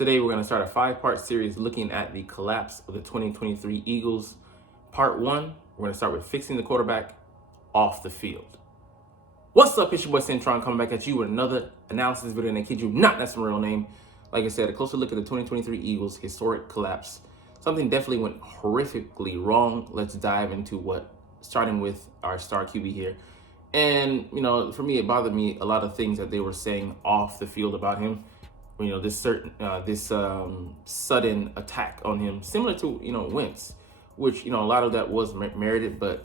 Today, we're going to start a 5-part series looking at the collapse of the 2023 Eagles. Part 1, we're going to start with fixing the quarterback off the field. What's up, it's your boy Cintron coming back at you with another analysis video, and I kid you not, that's my real name. Like I said, a closer look at the 2023 Eagles' historic collapse. Something definitely went horrifically wrong. Let's dive into what, starting with our star QB here. And, for me, it bothered me a lot of things that they were saying off the field about him. This sudden attack on him, similar to, Wentz, which, a lot of that was merited, but,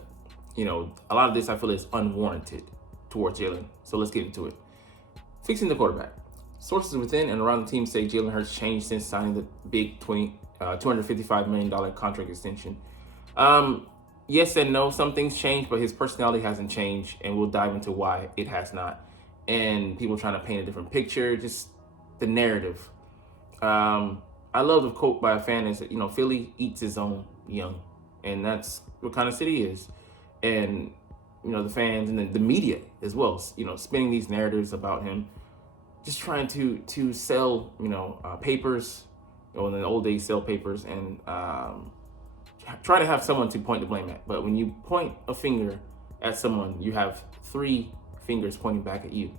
a lot of this I feel is unwarranted towards Jalen. So let's get into it. Fixing the quarterback. Sources within and around the team say Jalen Hurts changed since signing the big $255 million contract extension. Yes and no, some things changed, but his personality hasn't changed, and we'll dive into why it has not. And people trying to paint a different picture, just the narrative. I love the quote by a fan is, Philly eats his own young, and that's what kind of city he is. And, the fans and the media as well, spinning these narratives about him, just trying to sell, papers, in the old days, sell papers, and try to have someone to point the blame at. But when you point a finger at someone, you have 3 fingers pointing back at you.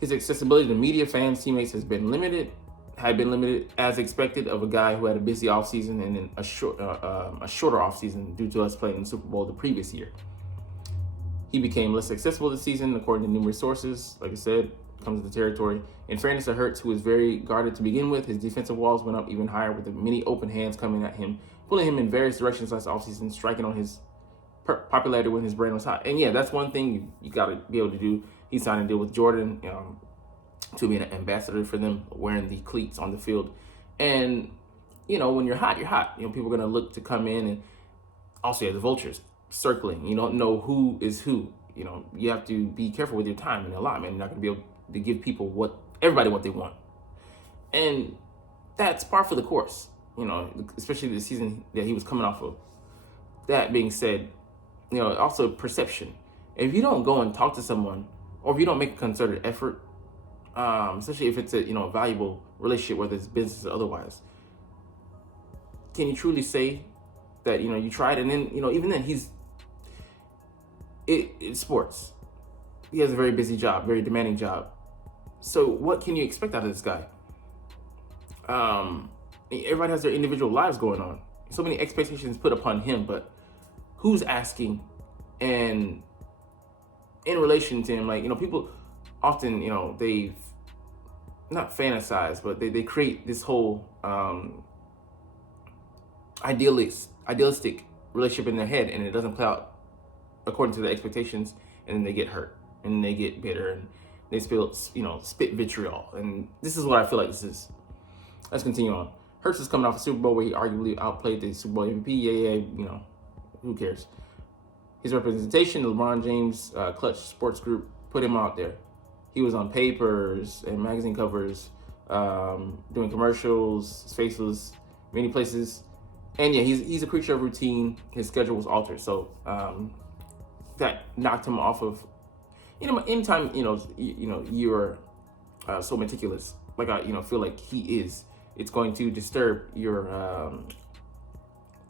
His accessibility to media, fans, teammates had been limited as expected of a guy who had a busy offseason and then a shorter offseason due to us playing in the Super Bowl the previous year. He became less accessible this season, according to numerous sources. Like I said, comes with the territory. In fairness to Hurts, who was very guarded to begin with, his defensive walls went up even higher with the many open hands coming at him, pulling him in various directions last offseason, striking on his popularity when his brand was hot. And yeah, that's one thing you got to be able to do. He signed a deal with Jordan to be an ambassador for them, wearing the cleats on the field. And, when you're hot, you're hot. People are going to look to come in, and also you have the vultures circling. You don't know who is who. You have to be careful with your time and allotment. You're not going to be able to give people everybody what they want. And that's par for the course, especially the season that he was coming off of. That being said, also perception. If you don't go and talk to someone, or if you don't make a concerted effort, especially if it's a valuable relationship, whether it's business or otherwise, can you truly say that you tried? And then even then it's sports. He has a very busy job, very demanding job. So what can you expect out of this guy? Everybody has their individual lives going on. So many expectations put upon him, but who's asking? And in relation to him, people often, they've not fantasize, but they create this whole idealistic relationship in their head, and it doesn't play out according to the expectations, and then they get hurt, and they get bitter, and they spit vitriol. And this is what I feel like this is. Let's continue on. Hurts is coming off a Super Bowl where he arguably outplayed the Super Bowl MVP. Yeah, who cares? His representation, the LeBron James Clutch Sports Group, put him out there. He was on papers and magazine covers, doing commercials. His face was many places. And yeah, he's a creature of routine. His schedule was altered. So that knocked him off of, anytime, you're so meticulous, like I, feel like he is, it's going to disturb your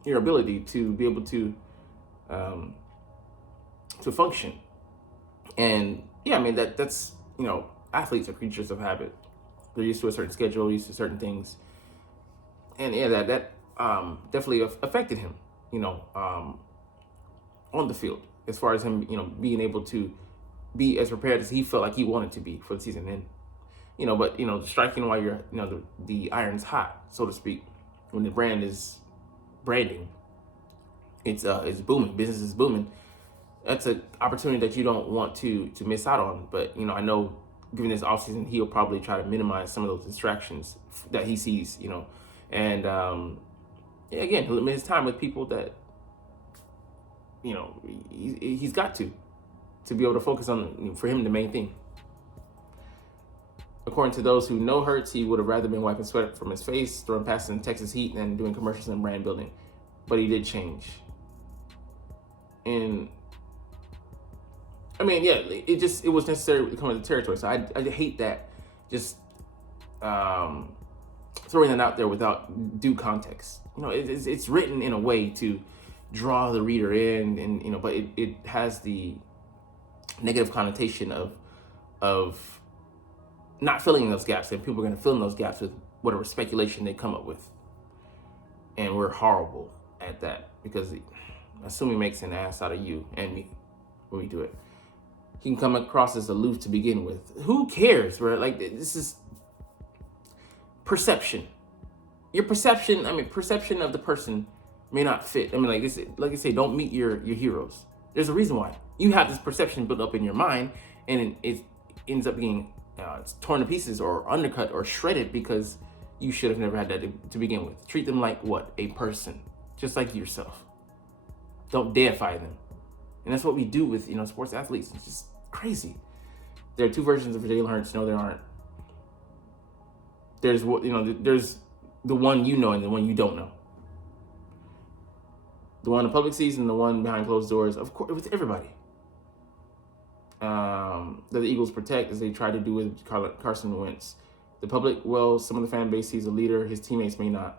ability to be able to function. And yeah, that's, athletes are creatures of habit. They're used to a certain schedule, used to certain things. And yeah, that definitely affected him, on the field, as far as him, being able to be as prepared as he felt like he wanted to be for the season. And, but, striking while you're, the iron's hot, so to speak, when the brand is branding, it's booming, business is booming. That's an opportunity that you don't want to miss out on. But, I know given this offseason, he'll probably try to minimize some of those distractions that he sees, and again, he'll limit his time with people that, he's got to be able to focus on, for him, the main thing. According to those who know Hurts, he would have rather been wiping sweat from his face, throwing passes in Texas heat, than doing commercials and brand building. But he did change. And it was necessary to come into the territory. So I hate that. Just throwing that out there without due context. It's written in a way to draw the reader in, and but it has the negative connotation of not filling those gaps, and people are going to fill in those gaps with whatever speculation they come up with, and we're horrible at that because assuming makes an ass out of you and me when we do it. He can come across as aloof to begin with. Who cares? Right? Like, this is perception. Your perception, perception of the person may not fit. Like I say, don't meet your heroes. There's a reason why. You have this perception built up in your mind, and it ends up being it's torn to pieces or undercut or shredded because you should have never had that to begin with. Treat them like what? A person. Just like yourself. Don't deify them. And that's what we do with, sports athletes. It's just crazy. There are two versions of Jalen Hurts. No, there aren't. There's there's the one you know and the one you don't know. The one in the public season, the one behind closed doors, of course, with everybody. That the Eagles protect, as they try to do with Carson Wentz. The public, well, some of the fan base sees a leader. His teammates may not.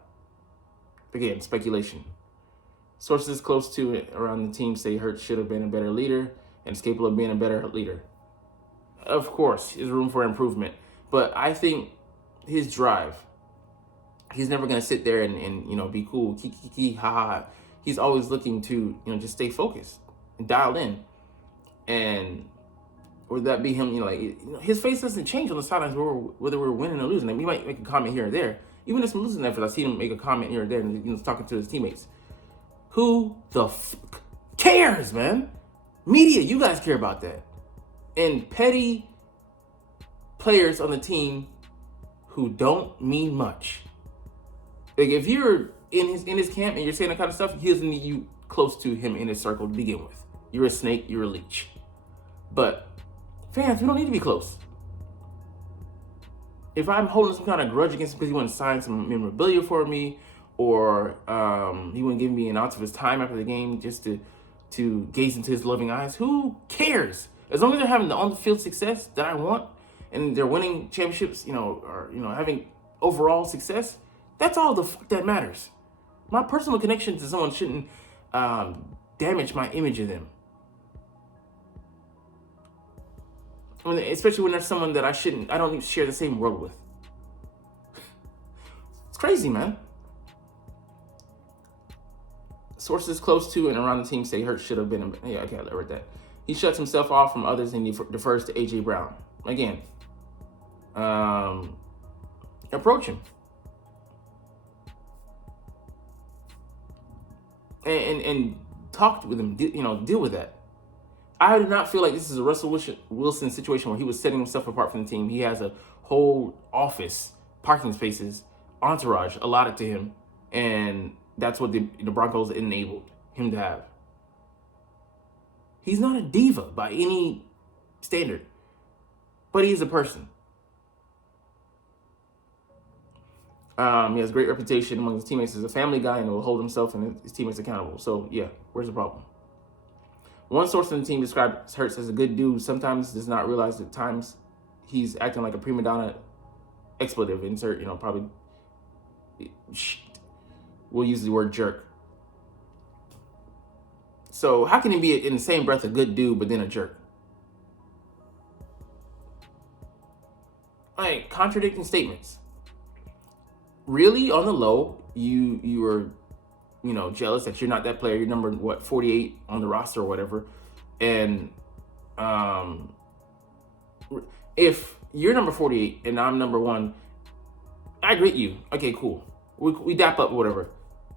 Again, speculation. Sources close to it around the team say Hurts should have been a better leader and is capable of being a better leader. Of course, there's room for improvement. But I think his drive, he's never going to sit there and be cool, kiki, ha ha. He's always looking to, just stay focused and dialed in. And would that be him, his face doesn't change on the sidelines whether we're winning or losing. He might make a comment here or there. Even if some losing efforts, I see him make a comment here or there and talking to his teammates. Who the fuck cares, man? Media, you guys care about that. And petty players on the team who don't mean much. Like, if you're in his camp and you're saying that kind of stuff, he doesn't need you close to him in his circle to begin with. You're a snake, you're a leech. But fans, we don't need to be close. If I'm holding some kind of grudge against him because he wouldn't sign some memorabilia for me, or he wouldn't give me an ounce of his time after the game just to gaze into his loving eyes, who cares? As long as they're having the on-the-field success that I want, and they're winning championships, or having overall success, that's all the fuck that matters. My personal connection to someone shouldn't damage my image of them. Especially when there's someone that I don't even share the same world with. It's crazy, man. Sources close to and around the team say Hurts should have been. Yeah, okay, I read that. He shuts himself off from others and he defers to A.J. Brown. Again, approach him. And talk with him, deal with that. I do not feel like this is a Russell Wilson situation where he was setting himself apart from the team. He has a whole office, parking spaces, entourage allotted to him, and that's what the Broncos enabled him to have. He's not a diva by any standard, but he's a person. He has a great reputation among his teammates as a family guy and will hold himself and his teammates accountable. So, yeah, where's the problem? One source on the team described Hurts as a good dude. Sometimes does not realize that times he's acting like a prima donna expletive. Insert, probably. We'll use the word jerk. So how can he be in the same breath a good dude but then a jerk? Like, contradicting statements. Really, on the low, you are, jealous that you're not that player. You're number 48 on the roster or whatever. And if you're number 48 and I'm number 1, I greet you. Okay, cool. We dap up or whatever.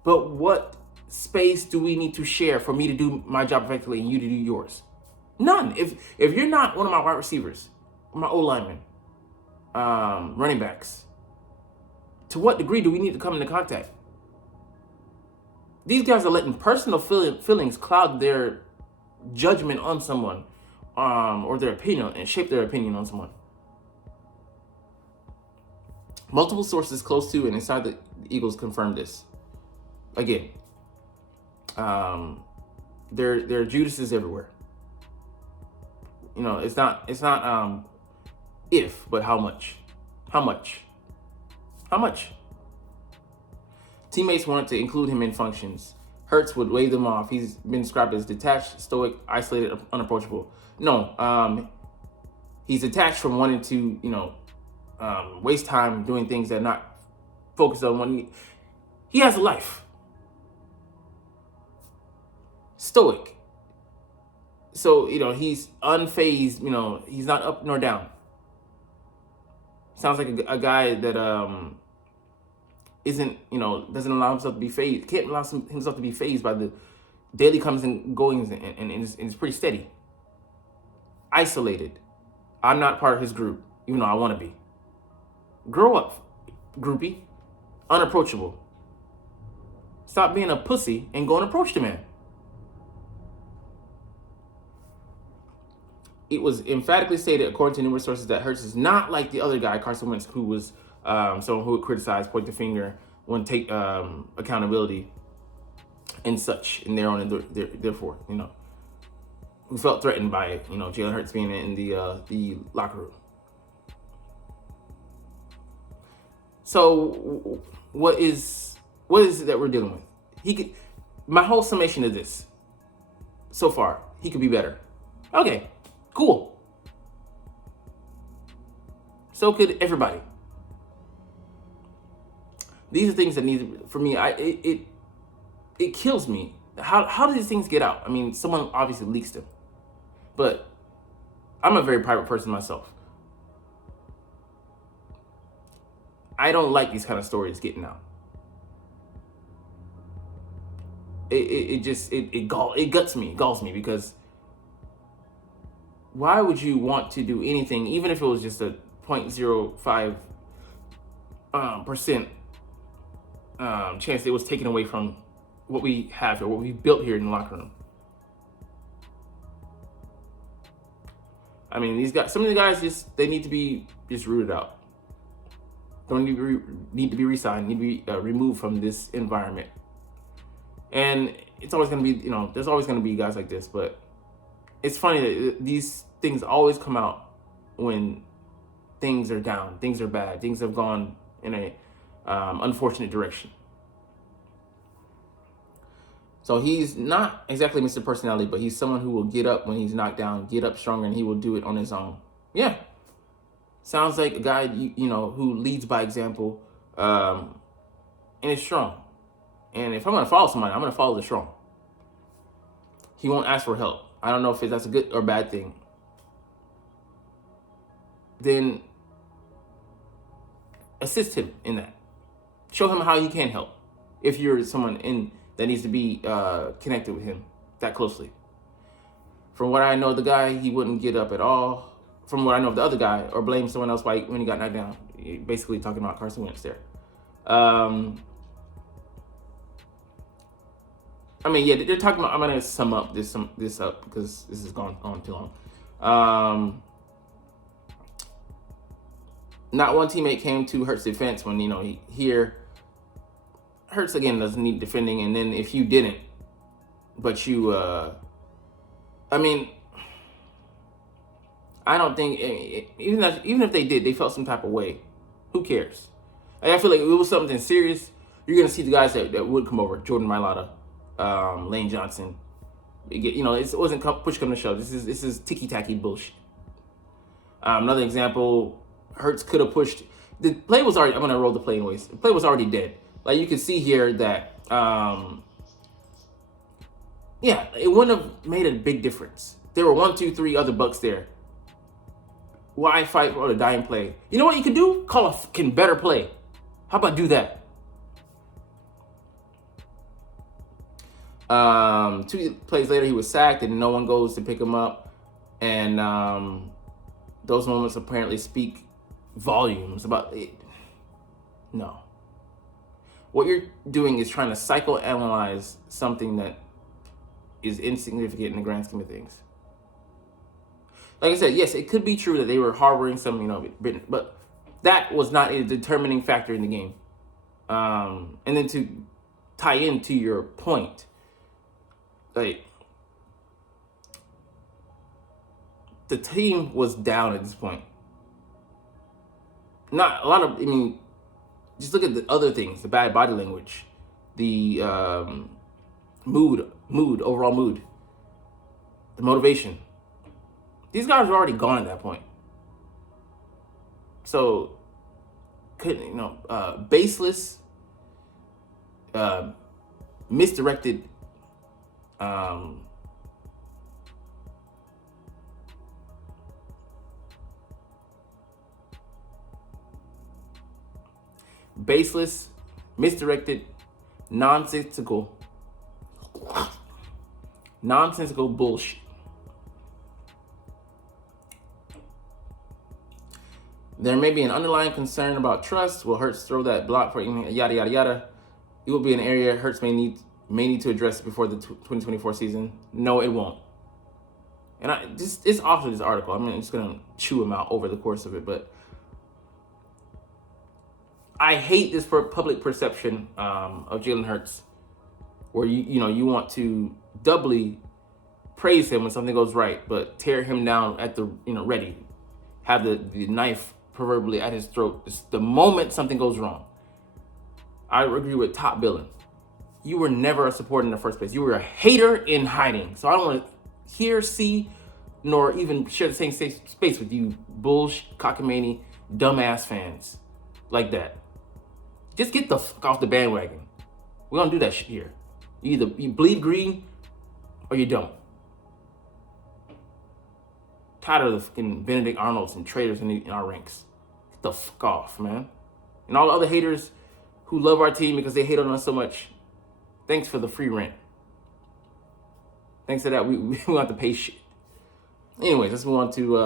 But what space do we need to share for me to do my job effectively and you to do yours? None. If you're not one of my wide receivers, or my O-linemen, running backs, to what degree do we need to come into contact? These guys are letting personal feelings cloud their judgment on someone, or their opinion, and shape their opinion on someone. Multiple sources close to and inside the Eagles confirmed this. Again, there are Judases everywhere. It's not if, but how much? How much? How much? Teammates wanted to include him in functions. Hurts would wave them off. He's been described as detached, stoic, isolated, unapproachable. No, he's detached from wanting to, waste time doing things that are not focused on one. He has a life. Stoic. So, he's unfazed, he's not up nor down. Sounds like a guy that isn't, doesn't allow himself to be phased, can't allow himself to be phased by the daily comes and goings, and it's pretty steady. Isolated. I'm not part of his group, even though I want to be. Grow up, groupie. Unapproachable. Stop being a pussy and go and approach the man. It was emphatically stated, according to numerous sources, that Hurts is not like the other guy, Carson Wentz, who was someone who would criticize, point the finger, wouldn't take accountability and such, and therefore, who felt threatened by Jalen Hurts being in the locker room. So, what is it that we're dealing with? My whole summation of this so far, he could be better. Okay. Cool. So could everybody. These are things that need, for me, it kills me. How do these things get out? I mean, someone obviously leaks them. But I'm a very private person myself. I don't like these kind of stories getting out. It guts me, it galls me, because why would you want to do anything, even if it was just a 0.05% chance it was taken away from what we have or what we built here in the locker room? I mean, some of the guys they need to be just rooted out. Don't need to be re-signed. Need to be removed from this environment. And it's always going to be, there's always going to be guys like this. But it's funny that these things always come out when things are down, things are bad, things have gone in a unfortunate direction. So he's not exactly Mr. Personality, but he's someone who will get up when he's knocked down, get up stronger, and he will do it on his own. Yeah. Sounds like a guy, who leads by example, and is strong. And if I'm going to follow somebody, I'm going to follow the strong. He won't ask for help. I don't know if that's a good or bad thing. Then assist him in that. Show him how he can help. If you're someone that needs to be connected with him that closely. From what I know of the guy, he wouldn't get up at all. From what I know of the other guy, or blame someone else when he got knocked down. Basically talking about Carson Wentz there. I mean, yeah, they're talking about. I'm gonna sum this up because this has gone on too long. Not one teammate came to Hurts' defense when Hurts again doesn't need defending, and then if you didn't, but you, I mean, I don't think even if they did, they felt some type of way. Who cares? I feel like if it was something serious, you're gonna see the guys that would come over. Jordan Mailata. Lane Johnson. It wasn't push come to shove. This is ticky-tacky bullshit. Another example, Hurts could have pushed. The play was already, I'm going to roll the play anyways. The play was already dead. Like you can see here that, it wouldn't have made a big difference. There were 1, 2, 3 other Bucks there. Why fight for a dying play? You know what you can do? Call a fucking better play. How about do that? 2 plays later, he was sacked, and no one goes to pick him up. And those moments apparently speak volumes about it. No. What you're doing is trying to psychoanalyze something that is insignificant in the grand scheme of things. Like I said, yes, it could be true that they were harboring some, but that was not a determining factor in the game. And then to tie into your point, like, the team was down at this point. Not a lot of, Just look at the other things, the bad body language, the overall mood, the motivation. These guys are already gone at that point. So, baseless, misdirected, baseless, misdirected, nonsensical bullshit. There may be an underlying concern about trust. Will Hurts throw that block for yada yada yada? It will be an area Hurts may need to address before the 2024 season. No, it won't. And it's off of this article. I'm just gonna chew them out over the course of it, but I hate this public perception of Jalen Hurts, where you want to doubly praise him when something goes right, but tear him down at the ready, have the knife proverbially at his throat the moment something goes wrong. I agree with top billing. You were never a supporter in the first place. You were a hater in hiding. So I don't want to hear, see, nor even share the same space with you bullshit, cockamamie, dumbass fans like that. Just get the fuck off the bandwagon. We don't do that shit here. You bleed green or you don't. Tired of the fucking Benedict Arnolds and traitors in our ranks. Get the fuck off, man. And all the other haters who love our team because they hate on us so much, thanks for the free rent. Thanks to that, we don't have to pay shit. Anyways, let's move on to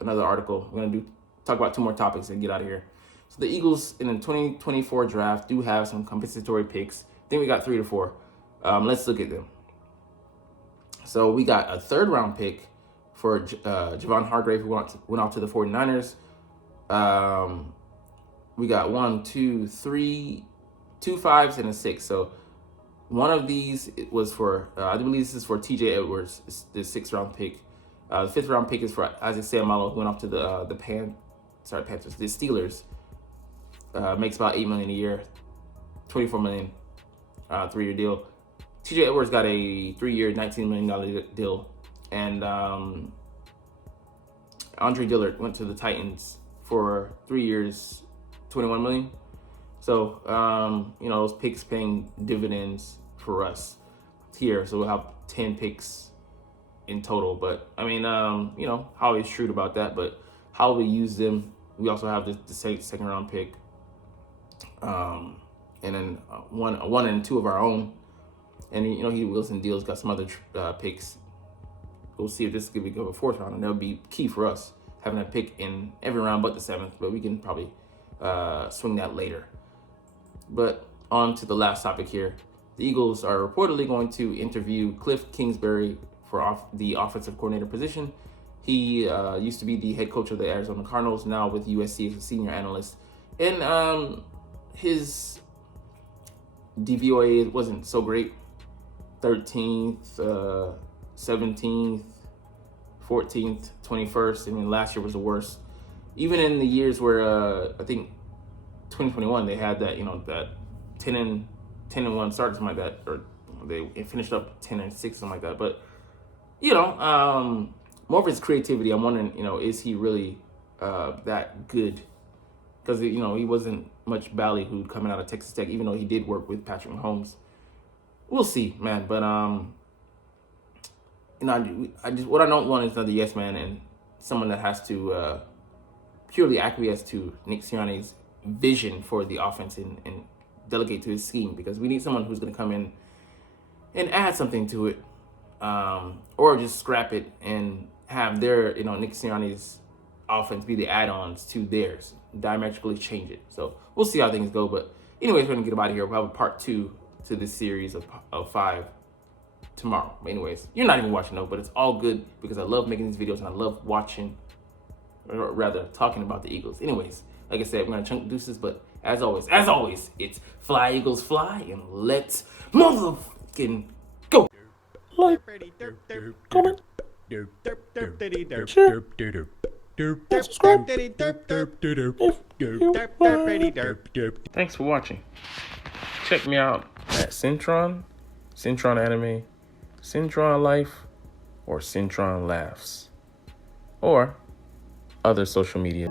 another article. We're going to talk about 2 more topics and get out of here. So the Eagles in the 2024 draft do have some compensatory picks. I think we got 3 to 4. Let's look at them. So we got a 3rd round pick for Javon Hargrave, who went off to the 49ers. We got 1, 2, 3, 2 5s and a 6. So one of these was for, I believe this is for TJ Edwards, the 6th round pick. The 5th round pick is for Isaac Seumalo, who went off to the Panthers, the Steelers. Makes about $8 million a year, $24 million, 3-year deal. TJ Edwards got a 3-year, $19 million deal, and Andre Dillard went to the Titans for 3 years, $21 million. So those picks paying dividends for us here. So we'll have 10 picks in total. But I mean, Holly's shrewd about that. But how we use them, we also have the 2nd round pick. And then one and 2 of our own, and Wilson Deal's got some other picks. We'll see if this could be a 4th round, and that would be key for us having a pick in every round but the 7th. But we can probably swing that later. But on to the last topic here. The Eagles are reportedly going to interview Cliff Kingsbury for the offensive coordinator position. He used to be the head coach of the Arizona Cardinals, now with USC as a senior analyst, and his DVOA wasn't so great. 13th, 17th, 14th, 21st. I mean, last year was the worst. Even in the years where I think 2021 they had that that 10-1 start, something like that, or they finished up 10-6, something like that. But more of his creativity. I'm wondering, is he really that good? Because he wasn't much ballyhooed coming out of Texas Tech, even though he did work with Patrick Mahomes. We'll see, man. But what I don't want is another yes man and someone that has to purely acquiesce to Nick Sirianni's vision for the offense and delegate to his scheme, because we need someone who's going to come in and add something to it, or just scrap it and have their Nick Sirianni's offense be the add-ons to theirs, diametrically change it. So we'll see how things go. But anyways, we're gonna get out of here. We'll have a part 2 to this series of 5 tomorrow. But anyways, you're not even watching though, but it's all good because I love making these videos and I love watching, or rather talking about the Eagles. Anyways, like I said, we're gonna chunk deuces, but as always, it's fly Eagles fly, and let's motherfucking go. Like, comment, share. subscribe. Thanks for watching. Check me out at Cintron, Cintron Anime, Cintron Life, or Cintron Laughs, or other social media.